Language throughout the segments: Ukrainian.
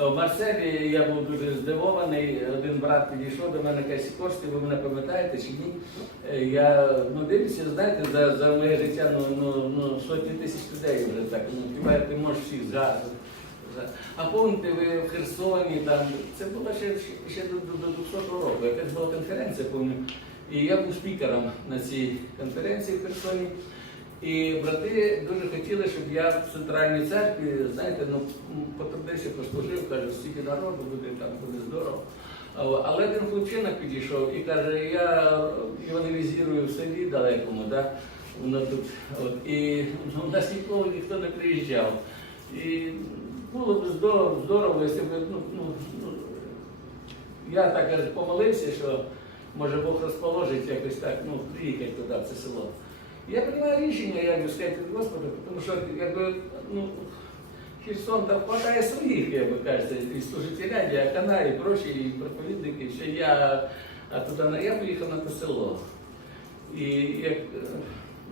В Марселі я був дуже здивований. Один брат підійшов до мене, каже, кошти, ви мене пам'ятаєте чи ні? Е, Я ну, дивлюся, знаєте, за, за моє життя ну, ну, ну, сотні тисяч людей вже так. Ну, хіба ти можеш всіх згадувати. А помните, ви в Херсоні, там, це було ще, ще до, до, до 200 року, якась була конференція, пам'ятаю. І я був спікером на цій конференції в Херсоні. І брати дуже хотіли, щоб я в центральній церкві, знаєте, ну потрудився, послужив, каже, стільки народу буде, там буде здорово. Але один хлопчина підійшов і каже, я евангелізую в селі далекому, да? воно тут. От, і ну, у нас ніколи ніхто не приїжджав. І було б здорово, здорово, якщо б, ну, ну, ну, я так помолився, що може Бог розположить якось так, ну, приїхати туди, в це село. Я приймаю рішення, як би сказати, Господи, тому що якби, ну, Херсон там хватає своїх, як би кажеться, і служителя, і Акана, і прочі, і проповідники, що я, а на- я поїхав на те село. І як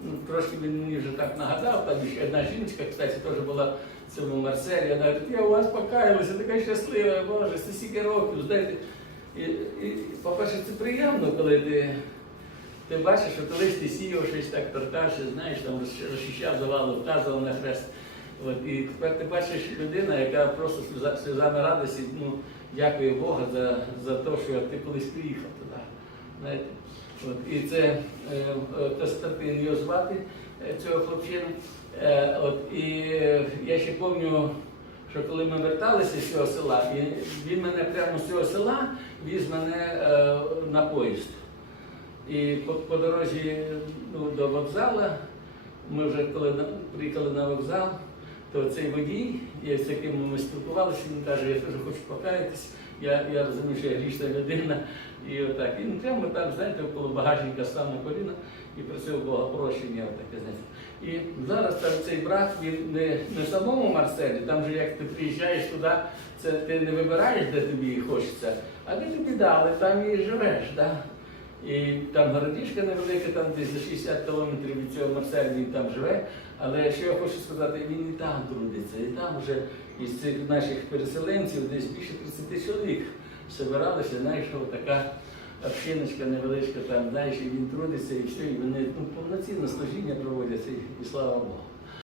ну, трошки він мені вже так нагадав, там ще одна жіночка, кстати, теж була в цьому Марселі, вона говорить, я у вас покаялася, така щаслива, Боже, це стільки років, знаєте. І, по-перше, це приємно, коли ти, ти бачиш, що колись ти сіяв щось так торкався, знаєш, там розчищав завалу, вказував на хрест. От, і тепер ти бачиш людина, яка просто сльозами радості, ну, дякує Богу за, за те, що ти колись приїхав туди. Знаєте? От, і це е, е, його звати, е, цього хлопчину. Е, от, і я ще пам'ятаю, що коли ми верталися з цього села, він мене прямо з цього села віз мене е, на поїзд. І по, по дорозі ну, до вокзалу, ми вже коли на- приїхали на вокзал, то цей водій, я з яким ми спілкувалися, він каже, я теж хочу покаятись, я, я розумію, що я грішна людина. І отак. Він прямо там, знаєте, около багажника став на коліна і просив Бога прощення. Таке, знаєте. І зараз там цей брат, він не, не в самому Марселі, там же як ти приїжджаєш туди, це ти не вибираєш, де тобі хочеться, а де тобі дали, там і живеш. Да? І там городішка невелика, там десь за 60 кілометрів від цього Марселя він там живе. Але що я хочу сказати, він і там трудиться, і там вже із цих наших переселенців десь більше 30 чоловік збиралися, знаєш, така общиночка невеличка там, знаєш, і він трудиться і все, і вони ну, повноцінне служіння проводять, і, і слава Богу.